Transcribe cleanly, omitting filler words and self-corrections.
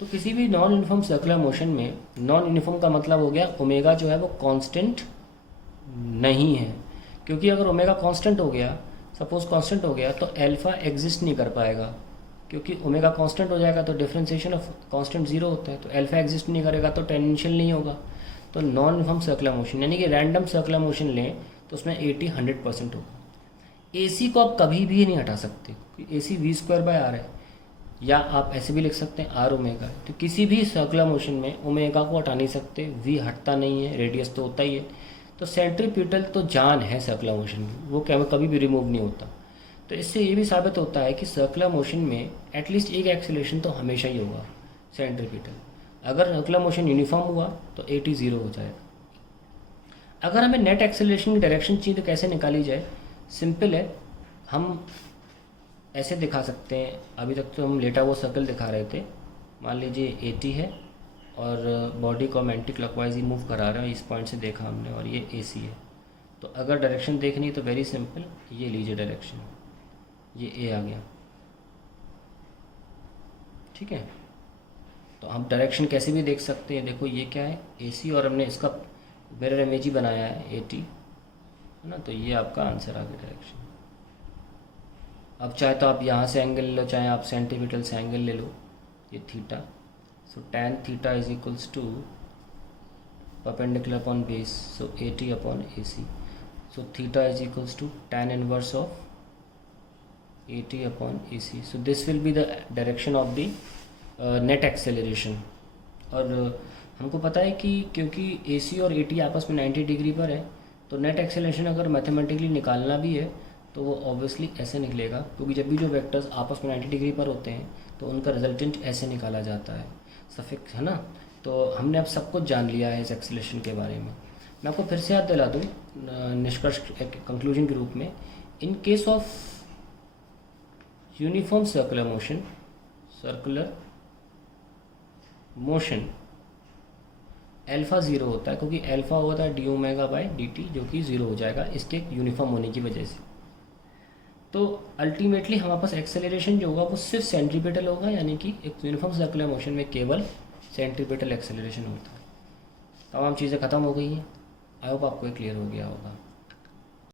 तो किसी भी नॉन यूनिफॉर्म सर्कुलर मोशन में, नॉन यूनिफॉर्म का मतलब हो गया ओमेगा जो है वो कांस्टेंट नहीं है, क्योंकि अगर ओमेगा कांस्टेंट हो गया, सपोज कांस्टेंट हो गया, तो अल्फा एग्जिस्ट नहीं कर पाएगा, क्योंकि ओमेगा कांस्टेंट हो जाएगा तो डिफरेंशिएशन ऑफ कांस्टेंट जीरो होता है, तो अल्फा एग्जिस्ट नहीं करेगा तो टेंजेंशियल नहीं होगा। तो नॉन यूनिफॉर्म सर्कुलर मोशन यानी कि रैंडम सर्कुलर मोशन लें तो उसमें 80-100% होगा। एसी को आप कभी भी नहीं हटा सकते, AC V square by R है, या आप ऐसे भी लिख सकते हैं आर ओमेगा। तो किसी भी सर्कुलर मोशन में ओमेगा को हटा नहीं सकते, वी हटता नहीं है, रेडियस तो होता ही है। तो सेंट्रीपिटल तो जान है सर्कुलर मोशन में, वो कभी भी रिमूव नहीं होता। तो इससे ये भी साबित होता है कि सर्कुलर मोशन में एटलीस्ट एक एक्सेलरेशन तो हमेशा ही होगा सेंट्रीपिटल। अगर सर्कुलर मोशन यूनिफॉर्म हुआ तो 80 ज़ीरो हो जाएगा। अगर हमें नेट एक्सेलरेशन की डायरेक्शन चाहिए तो कैसे निकाली जाए? सिंपल है, हम ऐसे दिखा सकते हैं। अभी तक तो हम लेटा वो सर्कल दिखा रहे थे। मान लीजिए 80 है और बॉडी को हम एंटी क्लॉकवाइज ही मूव करा रहे हैं, इस पॉइंट से देखा हमने, और ये AC है। तो अगर डायरेक्शन देखनी है तो वेरी सिंपल, ये लीजिए डायरेक्शन, ये A आ गया, ठीक है। तो हम डायरेक्शन कैसे भी देख सकते हैं। देखो ये क्या है, AC, और हमने इसका मिरर इमेज ही बनाया है 80, है ना। तो ये आपका आंसर आ गया डायरेक्शन। अब चाहे तो आप यहाँ से एंगल ले लो, चाहे आप सेंटीमीटर से एंगल ले लो, ये theta. So tan theta is equals to perpendicular upon base, so 80 upon AC। So theta is equals to tan inverse of 80 upon AC। So this will be the direction of the net acceleration. और हमको पता है कि क्योंकि AC और AT आपस में 90 degree पर है, तो नेट एक्सेलरेशन अगर मैथमेटिकली निकालना भी है तो वो ऑब्वियसली ऐसे निकलेगा, क्योंकि जब भी जो वेक्टर्स आपस में 90 डिग्री पर होते हैं तो उनका रिजल्टेंट ऐसे निकाला जाता है, सफिक्स, है ना। तो हमने अब सब कुछ जान लिया है इस एक्सेलरेशन के बारे में। मैं आपको फिर से याद दिला दूँ निष्कर्ष कंक्लूजन के रूप में। In case of uniform circular motion alpha zero होता है, क्योंकि अल्फ़ा होता है D omega by D T, जो कि ज़ीरो हो जाएगा इसके यूनिफॉर्म होने की वजह से। तो अल्टीमेटली हमारे पास एक्सेलरेशन जो होगा वो सिर्फ सेंट्रीपिटल होगा, यानी कि एक यूनिफॉर्म सर्कुलर मोशन में केवल सेंट्रीपिटल एक्सेलरेशन होता है। तमाम चीज़ें ख़त्म हो गई हैं। आई होप आपको क्लियर हो गया होगा।